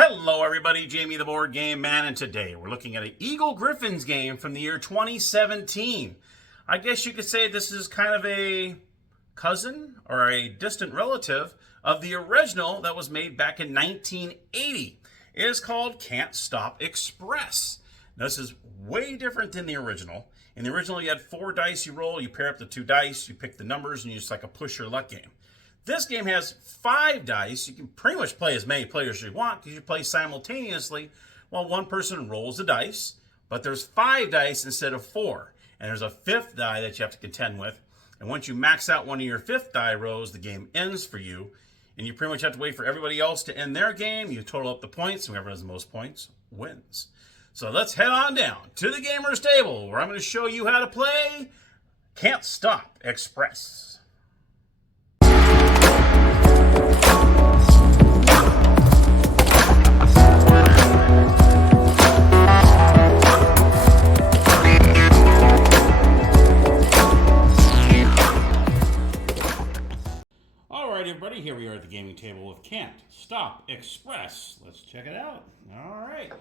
Hello everybody, Jamie the Board Game Man, and today we're looking at an Eagle-Gryphon's game from the year 2017. I guess you could say this is kind of a cousin or a distant relative of the original that was made back in 1980. It is called Can't Stop Express. Now, this is way different than the original. In the original, you had 4 dice you roll, you pair up the 2 dice, you pick the numbers, and you just like a push your luck game. This game has 5 dice. You can pretty much play as many players as you want because you play simultaneously while one person rolls the dice. But there's 5 dice instead of 4. And there's a 5th die that you have to contend with. And once you max out one of your 5th die rows, the game ends for you. And you pretty much have to wait for everybody else to end their game. You total up the points. Whoever has the most points wins. So let's head on down to the gamer's table where I'm going to show you how to play Can't Stop Express. Alright everybody, here we are at the gaming table with Can't Stop Express. Let's check it out. Alright.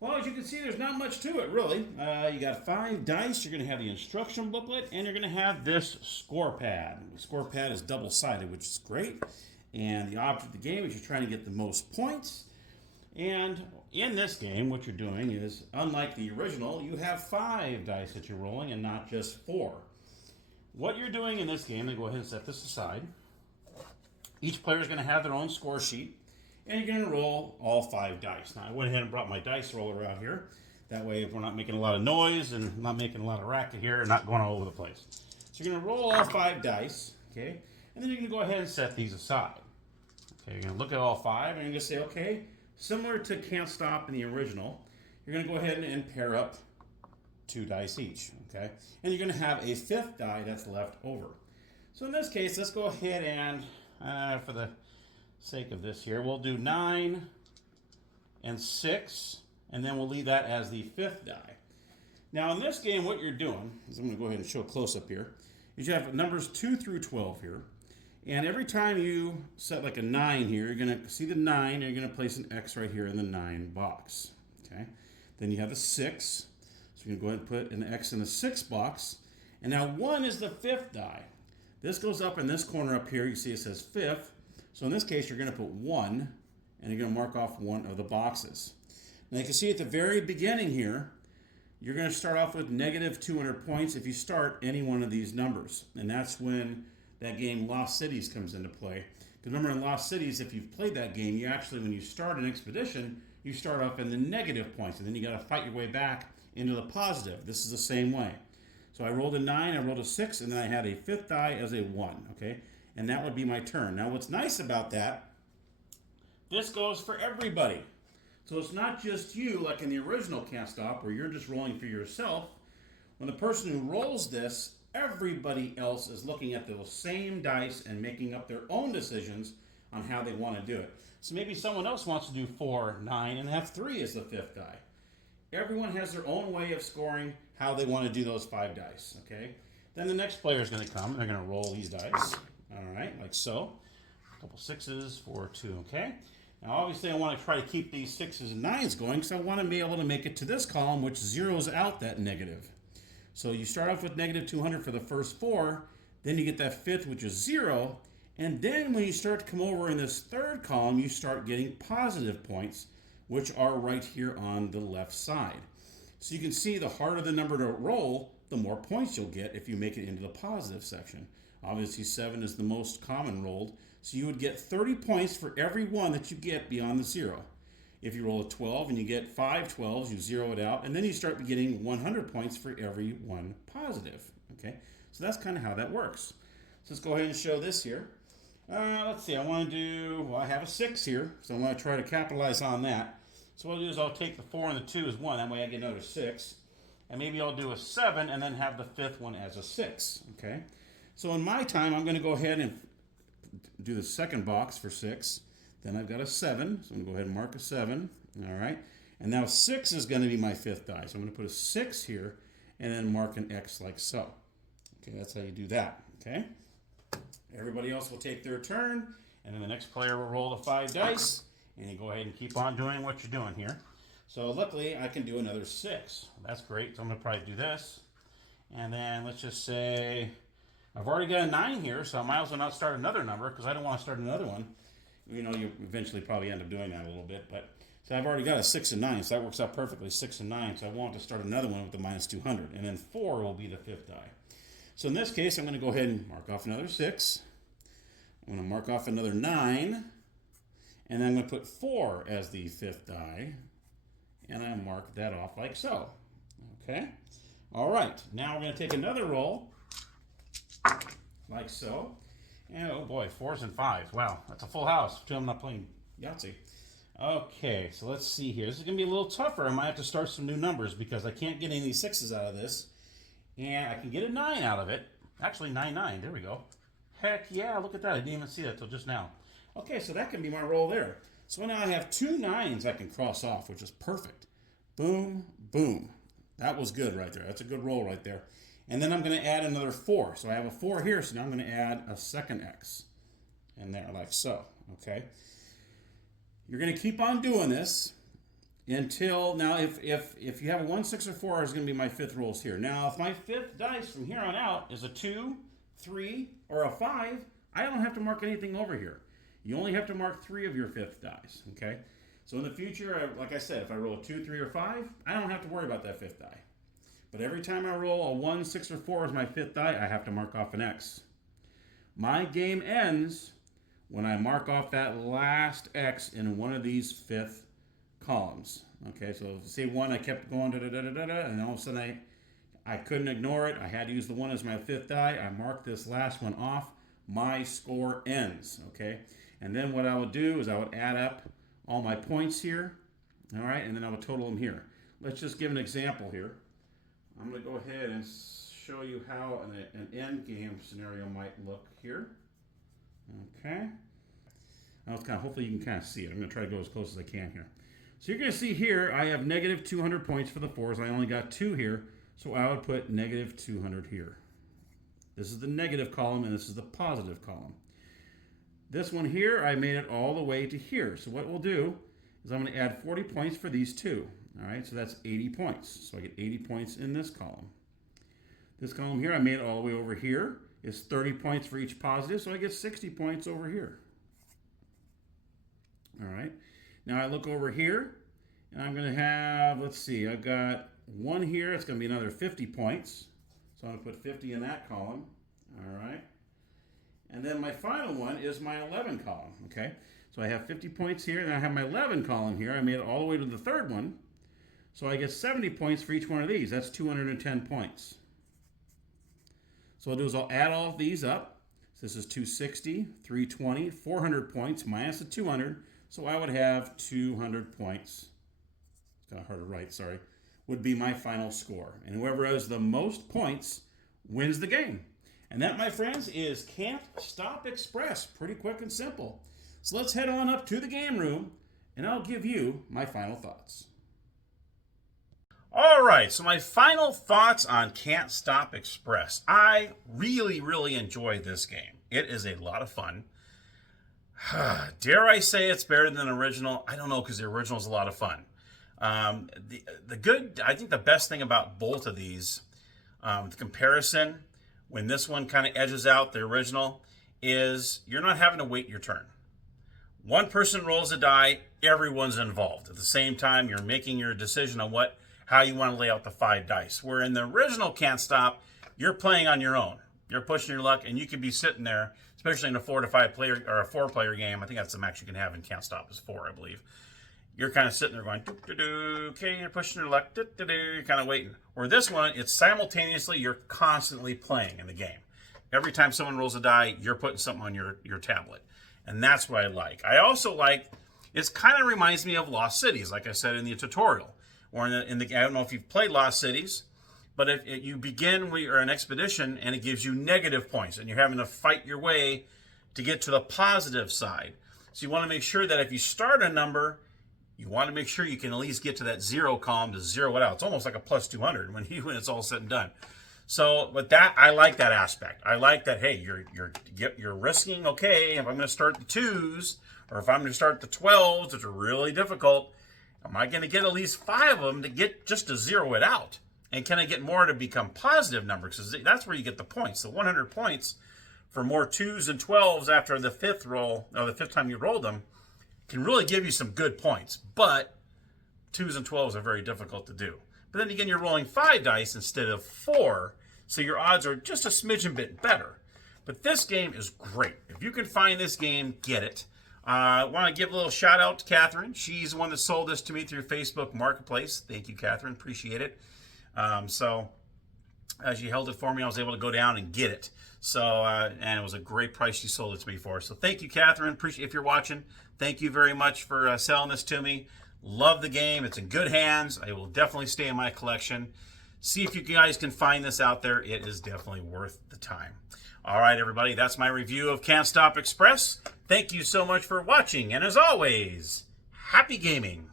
Well, as you can see, there's not much to it, really. You got 5 dice, you're going to have the instruction booklet, and you're going to have this score pad. The score pad is double-sided, which is great. And the object of the game is you're trying to get the most points. And in this game, what you're doing is, unlike the original, you have 5 dice that you're rolling and not just 4. What you're doing in this game, let me go ahead and set this aside. Each player is going to have their own score sheet, and you're going to roll all 5 dice. Now, I went ahead and brought my dice roller out here. That way, if we're not making a lot of noise and not making a lot of racket here and not going all over the place. So you're going to roll all 5 dice, okay? And then you're going to go ahead and set these aside. Okay, you're going to look at all 5, and you're going to say, okay, similar to Can't Stop in the original, you're going to go ahead and pair up 2 dice each, okay? And you're going to have a 5th die that's left over. So in this case, let's go ahead and for the sake of this here, we'll do 9 and 6, and then we'll leave that as the 5th die. Now in this game, what you're doing is, I'm going to go ahead and show a close-up here, is you have numbers 2 through 12 here, and every time you set like a 9 here, you're going to see the 9, and you're going to place an X right here in the 9 box. Okay. Then you have a 6, so you're going to go ahead and put an X in the 6 box, and now 1 is the 5th die. This goes up in this corner up here. You see it says 5th. So in this case, you're going to put 1, and you're going to mark off one of the boxes. Now you can see at the very beginning here, you're going to start off with negative 200 points if you start any one of these numbers. And that's when that game Lost Cities comes into play. Because remember, in Lost Cities, if you've played that game, you actually, when you start an expedition, you start off in the negative points, and then you got to fight your way back into the positive. This is the same way. So I rolled a 9, I rolled a 6, and then I had a 5th die as a 1, okay? And that would be my turn. Now what's nice about that, this goes for everybody. So it's not just you, like in the original Can't Stop, where you're just rolling for yourself. When the person who rolls this, everybody else is looking at those same dice and making up their own decisions on how they want to do it. So maybe someone else wants to do 4, 9, and have 3 as the 5th die. Everyone has their own way of scoring how they want to do those 5 dice, okay? Then the next player is going to come, and they're going to roll these dice, all right, like so. A couple 6s, 4, 2, okay? Now, obviously, I want to try to keep these 6s and 9s going because I want to be able to make it to this column, which zeroes out that negative. So you start off with negative 200 for the first 4, then you get that 5th, which is 0, and then when you start to come over in this 3rd column, you start getting positive points, which are right here on the left side. So you can see the harder the number to roll, the more points you'll get if you make it into the positive section. Obviously 7 is the most common rolled, so you would get 30 points for every one that you get beyond the 0. If you roll a 12 and you get 5 12s, you zero it out, and then you start getting 100 points for every one positive. Okay, so that's kind of how that works. So let's go ahead and show this here. Let's see, I want to do, well, I have a 6 here, so I want to try to capitalize on that. So what I'll do is I'll take the 4 and the 2 as 1, that way I get another 6. And maybe I'll do a 7 and then have the 5th one as a 6, okay? So in my time, I'm going to go ahead and do the 2nd box for 6. Then I've got a 7, so I'm going to go ahead and mark a 7, all right? And now 6 is going to be my 5th die. So I'm going to put a 6 here and then mark an X like so. Okay, that's how you do that, okay? Everybody else will take their turn, and then the next player will roll the 5 dice, and you go ahead and keep on doing what you're doing here. So luckily, I can do another 6. That's great. So I'm going to probably do this. And then let's just say I've already got a 9 here, so I might as well not start another number because I don't want to start another one. You know, you eventually probably end up doing that a little bit. But so I've already got a 6 and 9, so that works out perfectly, 6 and 9. So I want to start another one with the minus 200. And then 4 will be the 5th die. So in this case, I'm going to go ahead and mark off another 6. I'm going to mark off another 9. And then I'm going to put 4 as the 5th die. And I mark that off like so. Okay? All right. Now we're going to take another roll. Like so. And oh boy, 4s and 5s. Wow, that's a full house. I'm not playing Yahtzee. Okay, so let's see here. This is going to be a little tougher. I might have to start some new numbers because I can't get any 6s out of this. And I can get a 9 out of it. Actually, 9-9. There we go. Heck yeah, look at that. I didn't even see that till just now. Okay, so that can be my roll there. So now I have 2 9s I can cross off, which is perfect. Boom, boom. That was good right there. That's a good roll right there. And then I'm going to add another 4. So I have a 4 here, so now I'm going to add a second X in there like so. Okay. You're going to keep on doing this until, now if you have a 1, 6, or 4 is going to be my 5th rolls here. Now if my 5th dice from here on out is a 2, 3, or a 5, I don't have to mark anything over here. You only have to mark 3 of your 5th dice. Okay. So in the future, like I said, if I roll a 2, 3, or 5, I don't have to worry about that 5th die. But every time I roll a 1, 6, or 4 as my 5th die, I have to mark off an X. My game ends when I mark off that last X in one of these 5th columns. Okay, so say 1, I kept going, and all of a sudden I couldn't ignore it. I had to use the 1 as my 5th die. I marked this last one off. My score ends. Okay, and then what I would do is I would add up all my points here. All right, and then I would total them here. Let's just give an example here. I'm going to go ahead and show you how an end game scenario might look here. Okay. Now hopefully you can kind of see it. I'm going to try to go as close as I can here. So you're going to see here I have negative 200 points for the 4s. I only got 2 here, so I would put negative 200 here. This is the negative column, and this is the positive column. This one here, I made it all the way to here. So what we'll do is I'm going to add 40 points for these 2. All right, so that's 80 points. So I get 80 points in this column. This column here, I made it all the way over here. It's 30 points for each positive, so I get 60 points over here. All right, now I look over here, and I'm going to have, let's see, I've got 1 here. It's going to be another 50 points. So I'm going to put 50 in that column. All right. And then my final one is my 11 column. Okay, so I have 50 points here, and I have my 11 column here. I made it all the way to the 3rd one. So I get 70 points for each one of these. That's 210 points. So what I'll do is I'll add all of these up. So this is 260, 320, 400 points minus the 200. So I would have 200 points. It's kind of hard to write, sorry. Would be my final score. And whoever has the most points wins the game. And that, my friends, is Can't Stop Express. Pretty quick and simple. So let's head on up to the game room, and I'll give you my final thoughts. All right, so my final thoughts on Can't Stop Express. I really, really enjoy this game. It is a lot of fun. Dare I say it's better than the original? I don't know, because the original is a lot of fun. I think the best thing about both of these, the comparison, when this one kind of edges out the original, is you're not having to wait your turn. One person rolls a die, everyone's involved. At the same time, you're making your decision on how you want to lay out the 5 dice. Where in the original Can't Stop, you're playing on your own. You're pushing your luck, and you could be sitting there, especially in a 4 to 5 player or a 4-player game. I think that's the max you can have in Can't Stop is 4, I believe. You're kind of sitting there going, okay, you're pushing your luck, you're kind of waiting. Or this one, it's simultaneously, you're constantly playing in the game. Every time someone rolls a die, you're putting something on your tablet. And that's what I like. I also like, it kind of reminds me of Lost Cities, like I said in the tutorial. Or in the I don't know if you've played Lost Cities, but if you begin with an expedition and it gives you negative points, and you're having to fight your way to get to the positive side. So you want to make sure that if you start a number, you want to make sure you can at least get to that 0 column to zero it out. It's almost like a plus 200 when it's all said and done. So, but that, I like that aspect. I like that, hey, you're risking, okay, if I'm going to start the 2s, Or if I'm going to start the 12s, which are really difficult, am I going to get at least 5 of them to get just to zero it out? And can I get more to become positive numbers? Because that's where you get the points. The 100 points for more 2s and 12s after the 5th roll, or the 5th time you roll them, can really give you some good points. But 2s and 12s are very difficult to do. But then again, you're rolling 5 dice instead of 4, so your odds are just a smidgen bit better. But this game is great. If you can find this game, get it. I want to give a little shout out to Catherine. She's the one that sold this to me through Facebook Marketplace. Thank you, Catherine. Appreciate it. So as she held it for me, I was able to go down and get it. So, and it was a great price she sold it to me for. So thank you, Catherine. Appreciate if you're watching. Thank you very much for selling this to me. Love the game. It's in good hands. It will definitely stay in my collection. See if you guys can find this out there. It is definitely worth the time. All right, everybody. That's my review of Can't Stop Express. Thank you so much for watching. And as always, happy gaming.